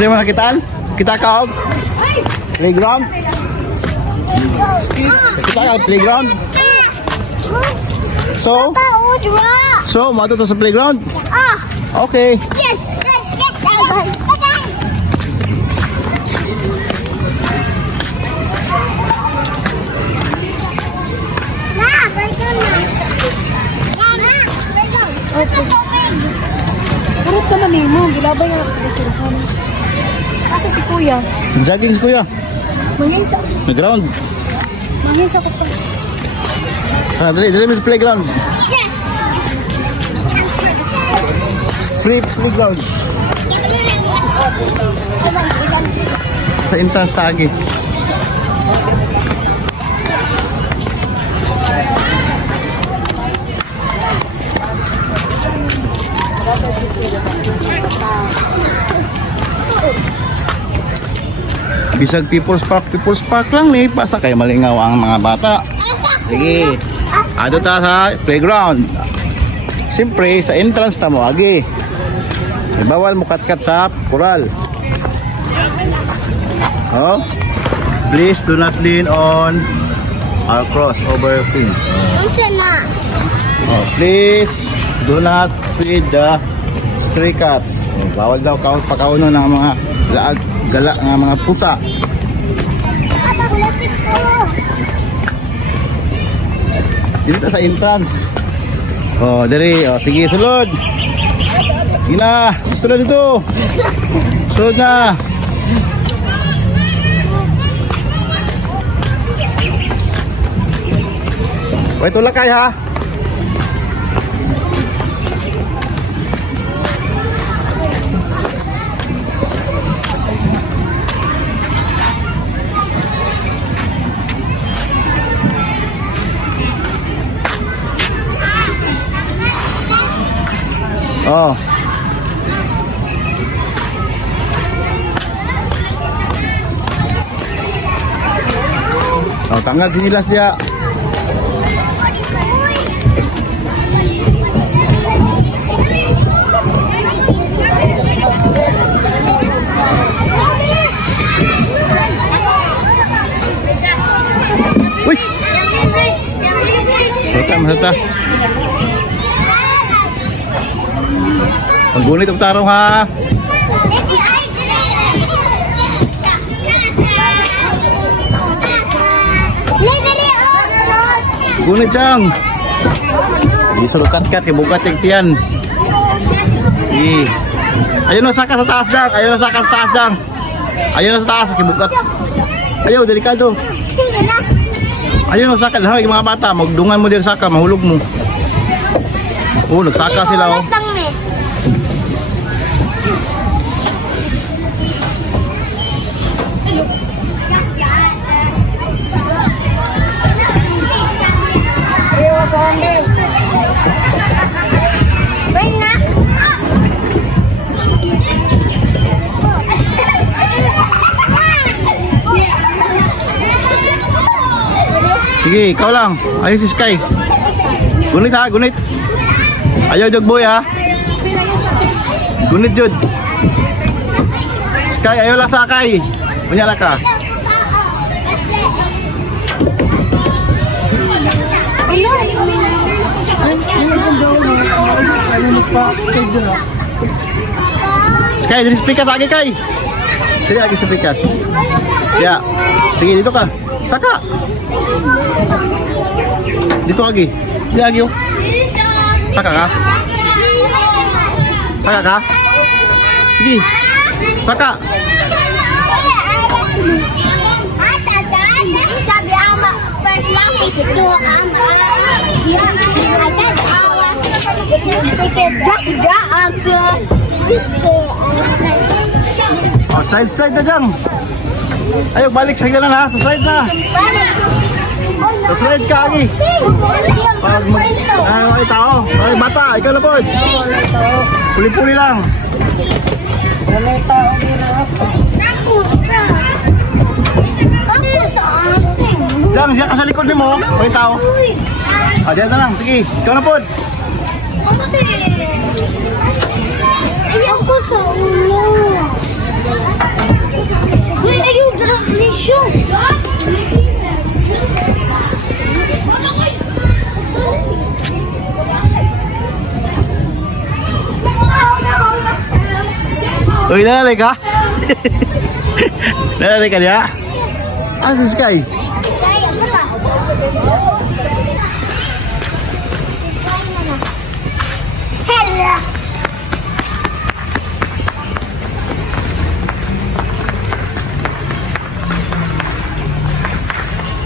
Unsa mo nakitaan? Kita ka og playground? Kita ka playground? So mato to sa playground? Okay. Yes. Kurot ka namin mo, gilabay nga sa kasirahan. Asa si kuya? Jogging si kuya. Mangyaysa. Playground. Mangyaysa ko pa. Dali mo sa playground. Free playground. Sa entrance tagi. Bisag People's Park lang ni pasa kay malingaw ang mga bata. Sige. Ado ta sa playground. Siyempre sa entrance ta mo agi. Bawal mo katkat sa coral. Oh. Please do not lean on our crossover fence. Oh, please do not feed the stray cats. Bawal daw pakauno ng mga gala ng mga pusa. Dito sa entrance. Oh, dali. Oh, sige, sulod. Sige na. Dito na dito. Sulod na. Wait, tulak kayo ha. Oh. Oh, tanggal sinilas dia. Wih. Mata. Panggunit ang tarong ha. Gunit jang. Bisa lukat-kat ke buka tiyan. Ayo na saka sa taas jang. Ayo na saka sa taas jang. Ayo na sa taas ke bukat. Ayo delikado. Ayo na saka ha mga bata, magdungan mo din saka, mahulog mo. Oh, nagsaka sila oh. Sige, ikaw lang. Ayun si Sky. Gunit ha, gunit. Ayaw jog boy ha. Gunit jud. Sky, ayaw lang sakay. Punyala ka. Sky, dito pikas lagi kay. Sige lagi sa pikas. Ya. Sige dito ka. Saka. Dito lagi. Dito lagi oh. Saka ka. Saka ka. Sige. Saka. Sabi ama, lang ito ama. Oh, slide na dyan. Ayaw, balik sa galan ha. Sa slide na. Sa slide ka, Agi. Pag may tao. Ay, bata, ikaw na po. Puli-puli lang. Wala tao dito. Diyan, siya ka sa likod mo. May tao. Ah, diyan na lang. Sige, ikaw na po. Ayaw ko sa ulo. Uy, nalalay ka? Nalalay ka niya? Ah, si Sky. Kaya mo ba? Hello.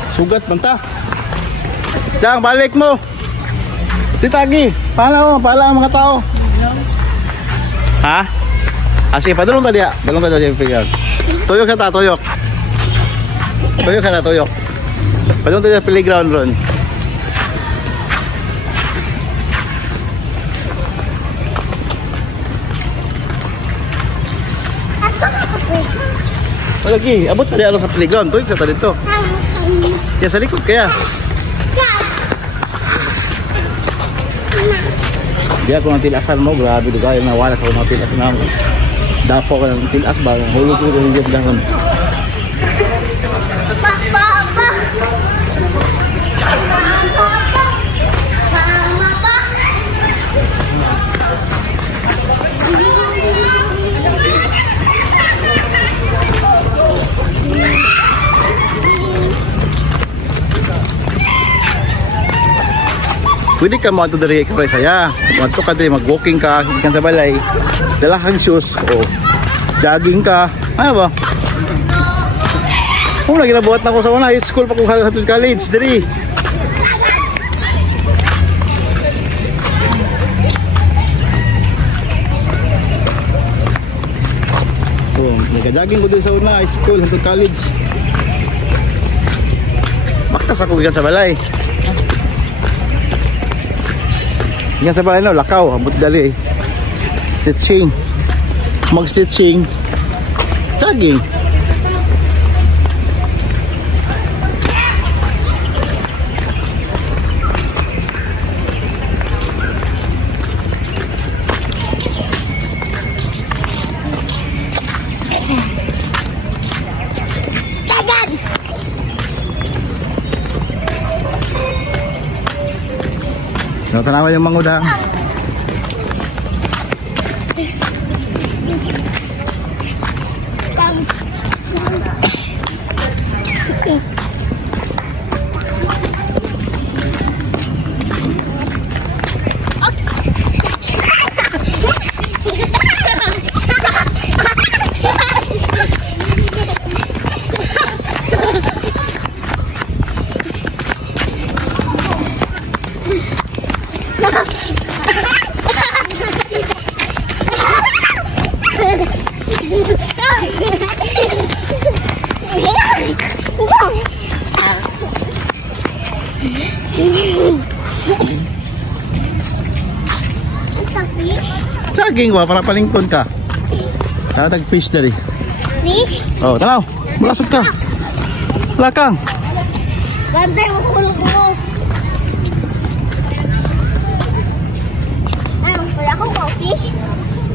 Sugat banta. Dang, balik mo. Titagi. Paala ang mga tao. Ha? Sige, padulong ka diya. Dalong ka diya. Tuyok ka ta, tuyok. Tuyok ka ta, tuyok. Padulong ka diya playground ron. Lagi, abot ka diya sa playground. Tuyok ka ta dito. Kaya sa likod kaya. Di ako ng tilasan mo, grabe do kayo nawala sa mga tilas na dapo ko ng tilas ba, hulog ko ng giyap dahon. Pwede ka mo ato dari ka saya. Ato ka dari mag-walking ka, hindi ka sa balay. Dala kang shoes o jogging ka. Ano ba? Kung lagi nabuhat na ako sa una, high school pa kung hatod college dari. Oh, nagka-jogging ko din sa una, high school, hatod college. Bakas ako sa balay. Yan sa balay no, lakaw, abot dali eh. Stitching. Mag-stitching. Jogging. Tagad! Tanawan yung mangudang. Jogging ba para palingkod ka? Tatag fish dari. Fish? Oh, tanaw. Bulasot ka. Lakang. Bantay mo kulong mo. Wala ko ka fish?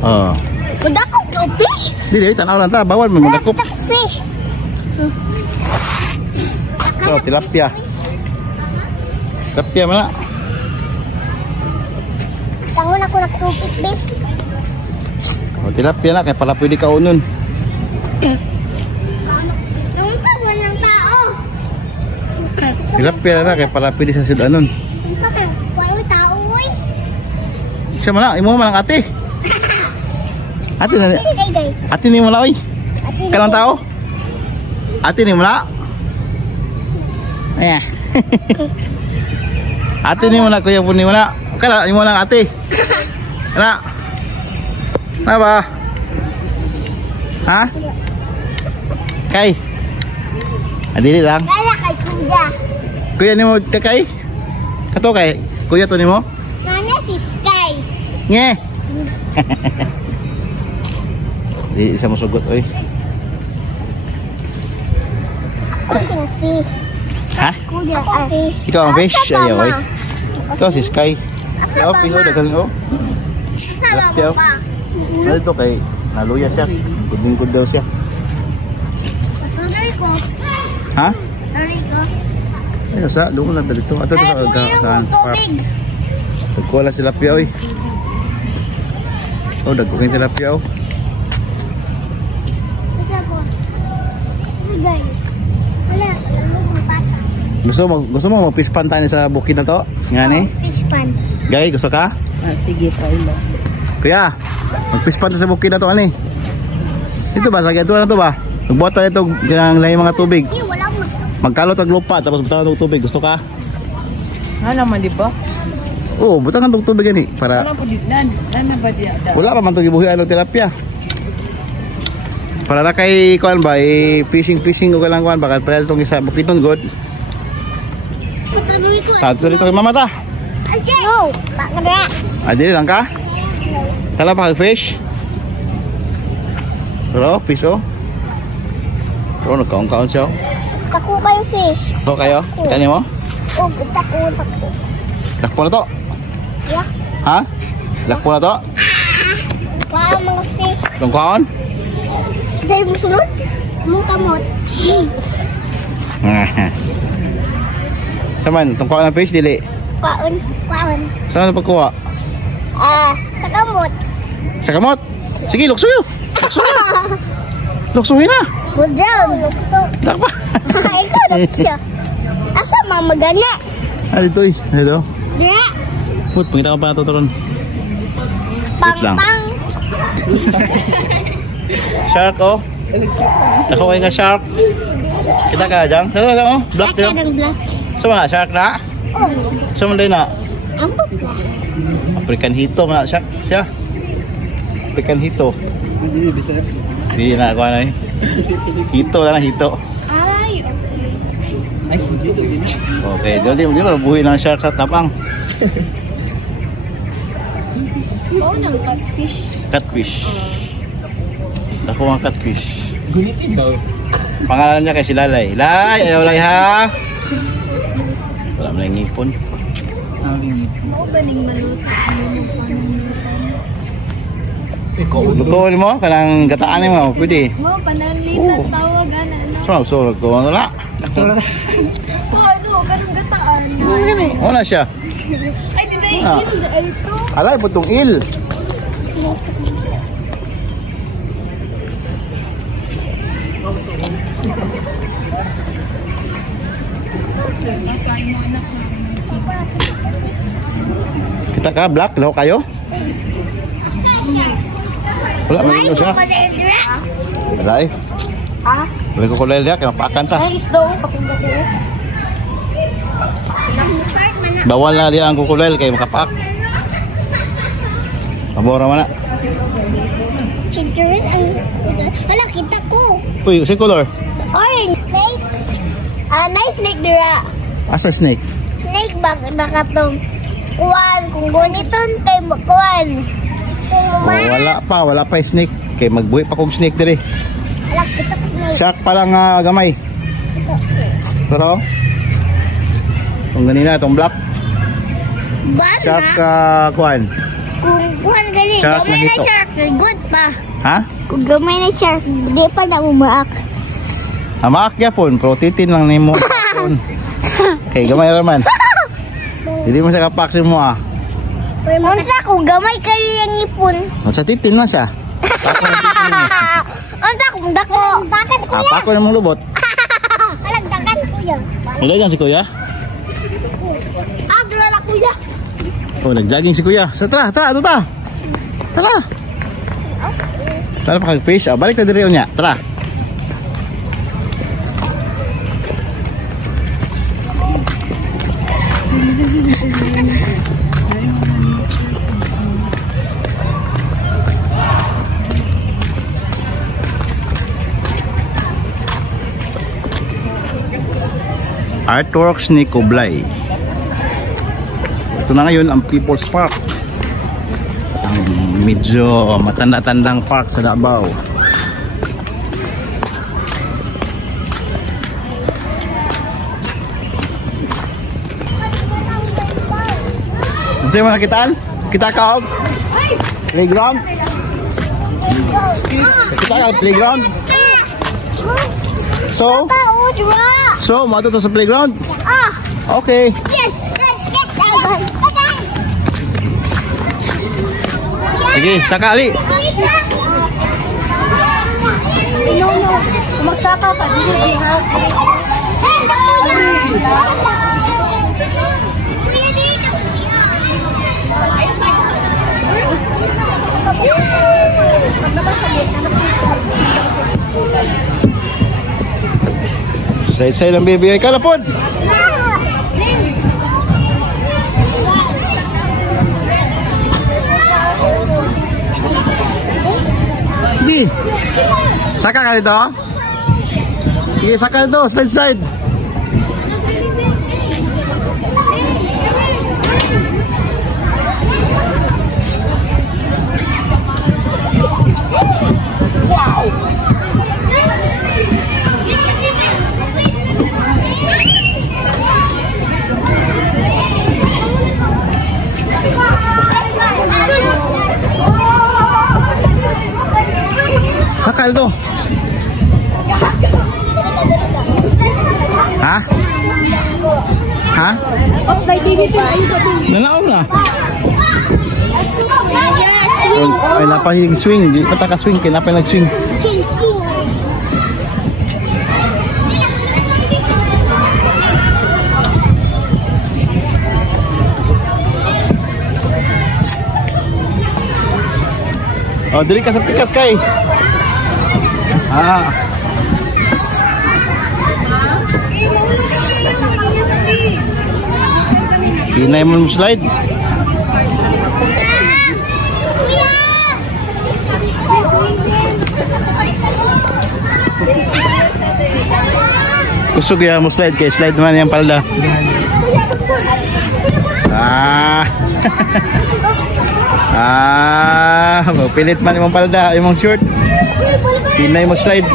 Oh. Wala ko ka fish? Dili, tanaw lang ta. Bawal mo magdakop. Wala ko fish. Oh, tilapia. Tilapia mana? Tangon ako nag-tupik, babe. Oh, tilapia na kay pala pwede ka unon. Nung tawon ng tao. Tilapia na kay pala pwede sa sudanon. Sa kay wala tao oy. Siya mana, imo man ang ate. Ate na. Gay. Ate ni mo la oy. Kanang tao? Ate ni mo la. Aya. Ate ni mo na kuya pun ni mo na. Kala ni mo lang ate. Ana. Na ba? Ha? Kay. Adili lang. Kaya kay kuya. Kuya ni mo kay? Kato kay kuya to ni mo? Nana si Sky. Nye. Di isa mo sugot oy. Kasing fish. Ha? Kuya fish. Ikaw ang fish ayo oy. Ikaw si Sky. Oh, piso dagang oh. Sama pa. Ano ito kay naluya siya. Guding-gud daw siya. Tuloy ko. Ha? Tuloy ko. Ayo sa doon na dito. Ato sa tubig. Pagkuha sila tilapia oy. Oh, dagko kay tilapia oh. Guys. Wala. Gusto mo mag-pispan tayo sa bukid na to? Nga ni? Fish pan. Gay, gusto ka? Sige, try lang. Kuya, mag-pispan tayo sa bukid na to, ani? Ito ba? Sa gatuan na to ba? Magbuhat tayo ito ng lahi mga tubig. Wala mo. Magkalot ang lupa, tapos butaw ng tubig. Gusto ka? Naman, di ba? Oo, butang ang tubig gani. Para... Wala po di. Nana ba di ada? Wala pa man ito gibuhian ng tilapia. Para na kay kuan ba, fishing o kalang kuan baka pala itong isa bukiton good. Tutuloy ko. Tato dito kay mama ta. No. Baka na. Dili lang ka? Kala pa fish? Pero fish oh. Pero nagkaon-kaon siya. Tako ba yung fish? Ito kayo? Kani mo? Oh, tako. Lakpo na to. Yeah. Ha? Lakpo na to? Wow, mga fish. Itong kaon? Dahil mo sunod? Mong kamot. Saman, itong kaon ng fish dili. Kwaon. Saan na pagkuha? Sa kamot. Sa kamot? Sige, luksuyo. Luksuhin na. Budal. Lukso. Lakpa. Ikaw, lukso. Asa mama gana? Dito eh. Hello. Yeah. Put, pangita ka pa ito ron. Wait lang. Pang. Shark oh. Ako kayo nga shark. Kita ka dyan. Tara lang oh. Black Kaya yun. ng black. Sama na, shark na? Oh. Sama na na. Ang pula. African hito na siya. African hito. Hindi na ako na eh. Hito na hito. Ay, okay. Okay, dali mo buhay ng shark sa tapang. Oo, ng catfish. Catfish. Ako ang catfish. Gunitin daw. Pangalan niya kay si Lalay. Lay, ayaw lay ha. Wala mo na yung ngipon. Oo, galing maluto. Lutuin mo, kanang gataan mo, pwede. Mo, panalitan tawag, ano. So, ko wala. Ano, kanang gataan. Wala siya. Ay, di ba Ah. ito? Alay, butong il. Kita ka, black, daw kayo? Wala, may ino siya. Wala eh. Ah? Wala ko kulay niya, kaya mapakan ta. Ay, isdo. Bawal na diya ang kukulel kay makapak. Mabora man na. Chinturis ang... Wala, kita ko. Uy, si color. Orange snake. Nice snake dira. Asa snake? Snake baka tong kuwan. Kung guniton kay kuwan. Kung Oh, wala pa yung snake. Kay magbuhi pa kong snake diri. Wala, kita ko snake. Shark pa lang gamay. Pero kung ganina itong black Bana. shark kuan. Kung kuwan galing. Shark Gamay na na hito. shark. Good pa. Ha? Kung gamay na shark, di pa na umaak. Amaak yapon, pero titin lang nimo. Okay, gamay raman. Hindi mo sa kapaksin mo ah. Unsa kung gamay kayo yung ipon. Sa titin man siya. Unsa kung dako. Dakan kuya. Apa ko namang lubot. Alag dakan kuya. Nilagyan si kuya. Agla na kuya. Oh, nag-jogging si kuya. Tara. Tara pa kag-fish. Balik na diri niya. Tara. Artworks ni Kublai. Ito na ngayon ang People's Park. Ang medyo matanda-tandang park sa Davao. Ano sa'yo mga kitaan? Kita ka og? Playground? Kita ka og playground? So, mato to sa playground? Okay. Yes. Sige, saka ali. No. Magsaka ka, dili ha. Say lang baby ay kalapod. Hindi. Saka ka dito. Sige, saka dito. Slide. Wow. Sakal to. Ha? Oh, may TV pa ayun sa TV. Nalaog na. Ay napahilig swing, di pa taka-swing, kinapa nag-swing. Oh, dili ka sa pikas kay. Hinay mo slide. Kusog ya mo slide kay slide naman yung palda. Pilit man yung palda, yung short. Hinay mo slide.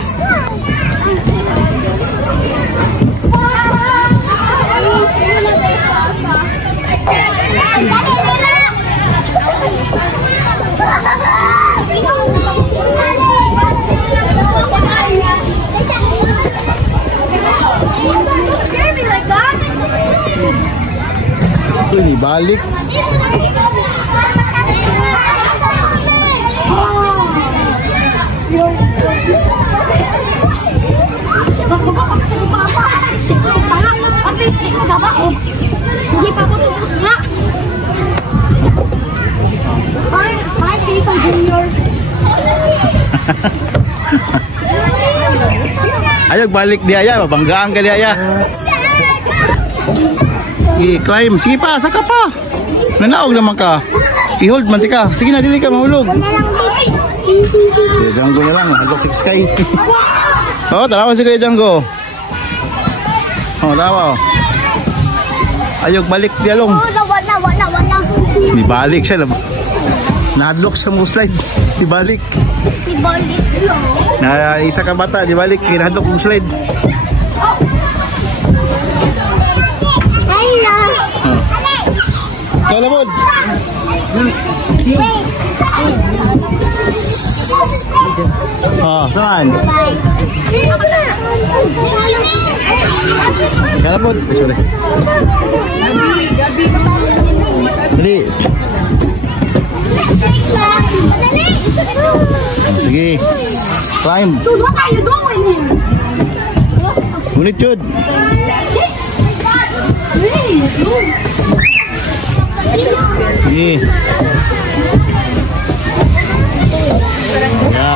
Ito ini balik. Hindi pa ako tupos nga. Ay, Jason Junior. Ayog balik dia ya, mabanggaan ka dia ya. I-climb, sige pa, saka pa. Nanaog naman ka. I-hold man ka. Sige na, dili ka mahulog. Django na lang, hagok 6K. Oh, talawa si Kuya Django. Oh, talawa. Ayog balik dia long. Wala. Di balik siya. Nahadlok sa mo slide. Di balik. Na isa ka bata, di balik. Kinahadlok mo slide. Kalabod. Saan? Kalabod. Sorry. Dali. Sige. Climb. Dude, what are you doing here? Ngunit yun. Sige. Ya.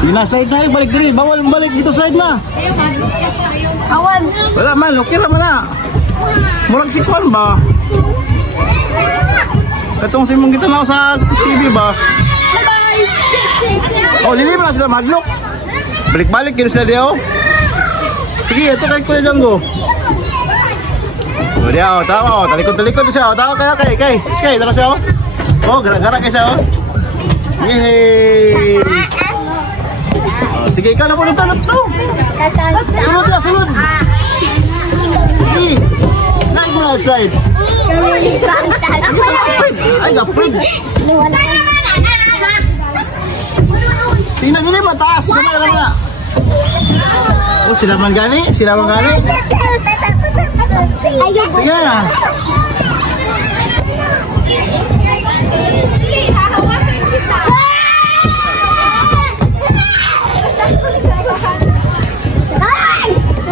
Sige na, slide na. Balik diri. Bawal balik dito side na. Awan. Wala man, okay lang man na. Murag sikwan ba? Katong simong kita na sa TV ba? Oh, dili mo na sila madlock. Balik-balik kini sila diyo. Sige, ito kay Kuya Django. Oh, dia oh, tawa oh, talikod siya oh. Tawa kay. Dala siya oh. Oh, gara-gara kay siya oh. Yay! Oh, sige, ikaw na po nito. Sunod. Sige. Slide mo na, slide. Ay, gaprig. Tingnan nyo na mataas. Gamay na. Oh, sila man gani. Ayaw ko. Sige na.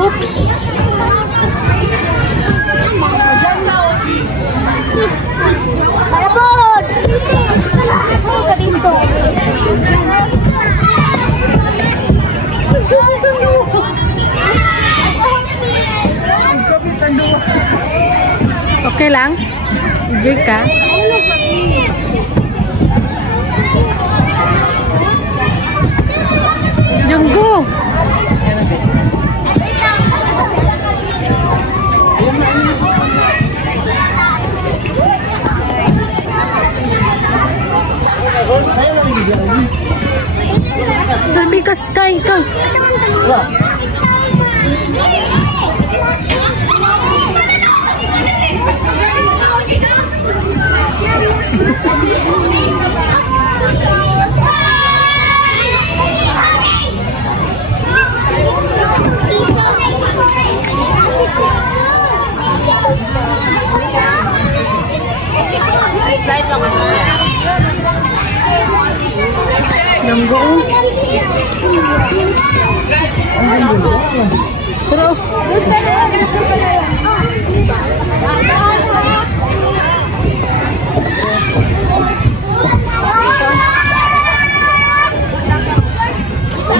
Oops. Marabot. Ano ka dito? Okay lang? Enjoy ka? Junggo! Sabi ka, Sky, ka. Junggo. Pero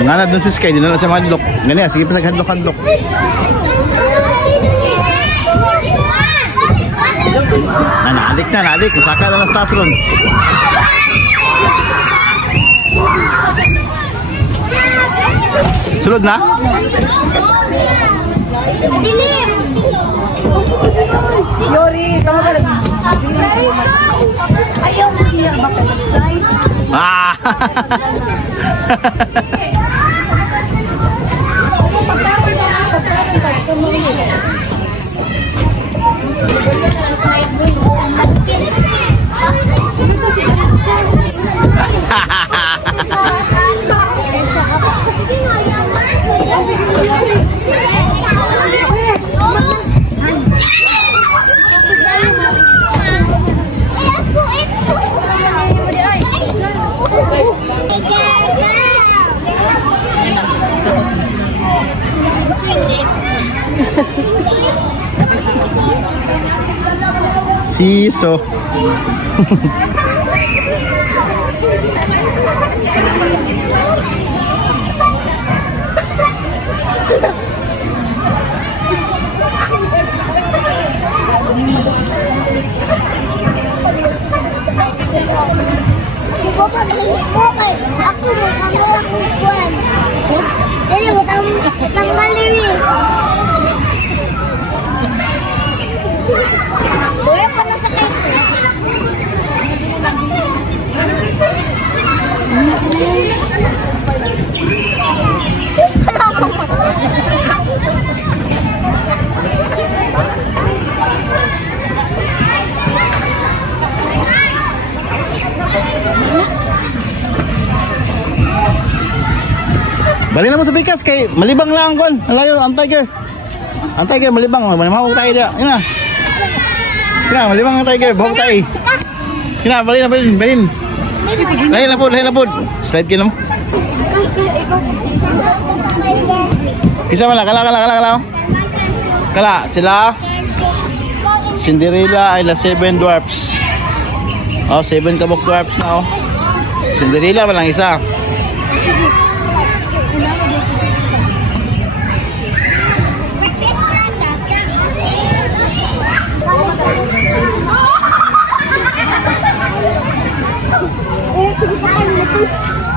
nanad na si Sky, di na lang siya madlok. Ganyan, sige pa sa hadlok-hadlok. Naalik na, naalik. Saka na lang stats ron. Sulod na? Yori, kamu ka lagi. Ayaw mo niya bakit guys. Ah! Siso. Aku mau tanggal aku buan. Jadi mau tanggal ini. Boleh pernah sekali. Balik na mo sa bikas kay malibang lang kon. Alayo ang tiger. Ang tiger malibang, manimawag tayo dia. Ina. Ina, malibang ang tiger, bawag tayo. Ina, balik na balin. Lain na pod. Slide kin mo. Isa man lang, kala. Kala sila Cinderella ay la 7 dwarfs. Oh, 7 kabok dwarfs na oh. Cinderella pa lang isa.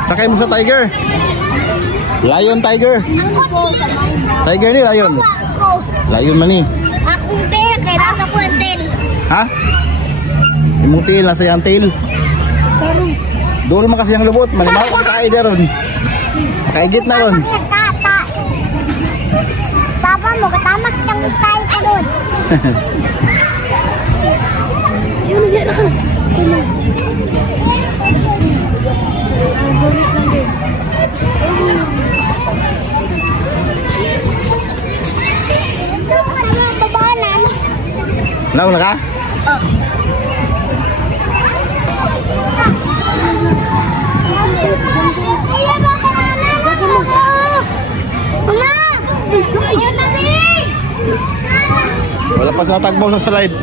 Sakay mo sa tiger. Lion tiger. Tiger ni lion. Lion man ni. Aku tail kaya nasa ko ang tail. Ha? Imong tail nasa yang tail. Duro man kasi ang lubot, manimaw ka sa ida ron. Makaigit na ron. Papa mo katamak siyang tail ka ron. Yun yan na. Nauna ka? Oh. Wala pa sa tagbaw sa slide.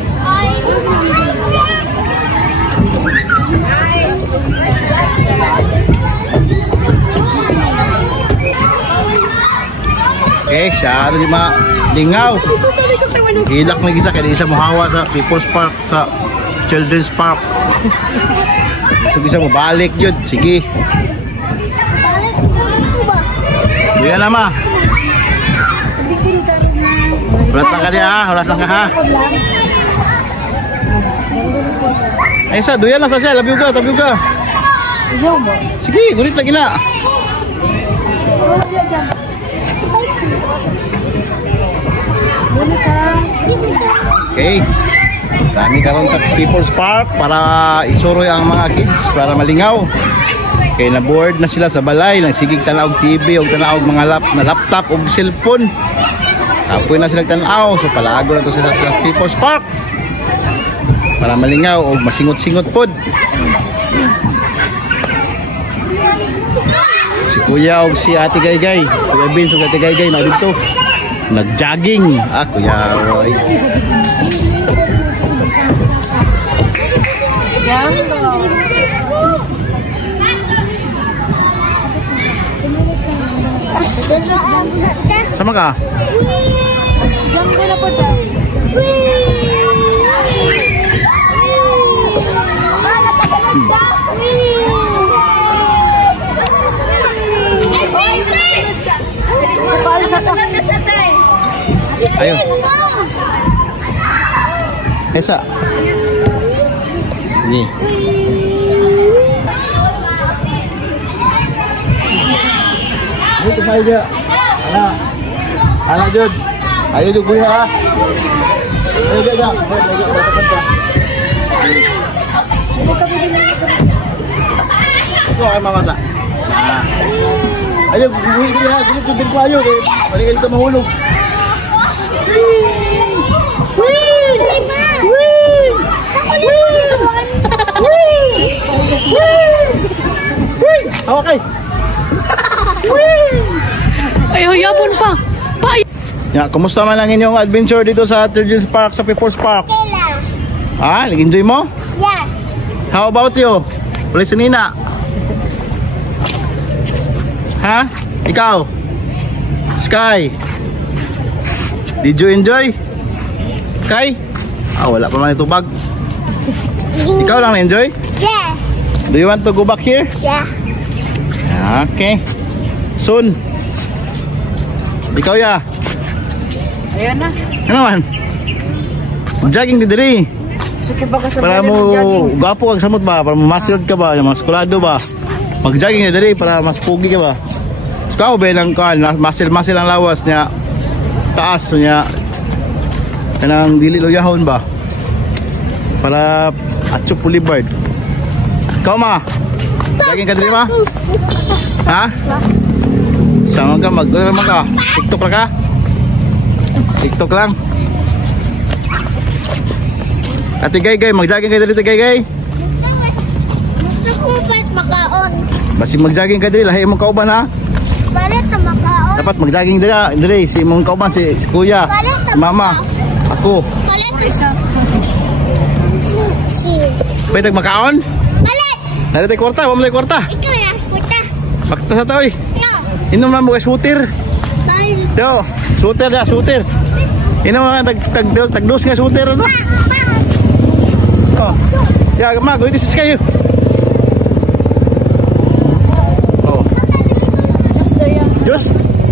Okay, siya di lingaw. Hilak na gisa kaya isa mo hawa sa People's Park, sa Children's Park. So bisa mo balik yun. Sige. Kuya na ma. Ulat lang ka niya ha. Ulat lang ka ha. Ay sa, duyan lang sa siya. Labiw ka, tabiw ka. Sige, gulit lagi na. Okay. Kami karon sa People's Park para isuroy ang mga kids para malingaw. Kay na board na sila sa balay, nagsigig tanaw TV o tanaw mga laptop o cellphone. Apoy na sila tanaw, so palago na to sila sa People's Park para malingaw o masingot-singot pod. Si Kuya o si Ate Gaygay, Kuya Vince o Ate Gaygay na dito nag-jogging. Kuya Roy. Sama ka? Jumbo na po daw. Ayo. Esa. Ni. Ini kembali dia. Anak Jud. Ayo Jud kuya ha. Ayo jap. Ito ay mamasa. Ayo kuya, gulit Jud ko ayo. Balik ka mahulog. Okay. Ay, hayapon pa. Ya, kumusta man ang inyong adventure dito sa Children's Park, sa People's Park? Nag-enjoy mo? Yes. How about you? Wala si Nina. Ha? Ikaw? Sky? Did you enjoy? Sky? Wala pa man ito bag. Ikaw lang na-enjoy? Yes. Do you want to go back here? Yeah. Okay. Soon. Ikaw ya? Ayan na. Ano man? Jogging di diri. Sige ba ka sa Para bayan mo mag-jogging? gapo kag samot ba? Para masilod ka ba? Mas kulado ba? Mag-jogging di diri para mas pugi ka ba? Ikaw ba lang kan? Masil ang lawas niya. Taas niya. Kanang dili luyahon ba? Para Atcho Boulevard. Ikaw ma? Jogging ka diri ma? Ha? Sama ka ano ka? TikTok lang ka? TikTok lang. Ate Gaygay, mag-jogging ka dito, Ate Gaygay. Nakupit makaon. Basi mag-jogging ka dito, lahi mong kauban ha. Balit na makaon. Dapat mag-jogging dito, si mong kauban, si Kuya, si Mama, ako. Balit na siya. Si. Pwede makaon? Balit. Dali tayo kwarta, wala tayo kwarta. Ikaw na, puta. Bakta sa tao eh. No. Inom na mo kay shooter. Balit. Yo, shooter ya, shooter. Inom na tagdos nga shooter ano? Oh. Ya, ma, gulitis kayo. Oh. Diyos,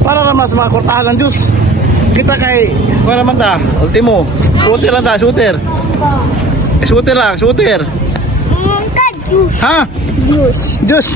para naman sa mga kortahan ng Diyos. Kita kay, para naman ta, ultimo. Shooter lang ta, shooter. Shooter lang, shooter. Juice. Ha? Juice. Diyos.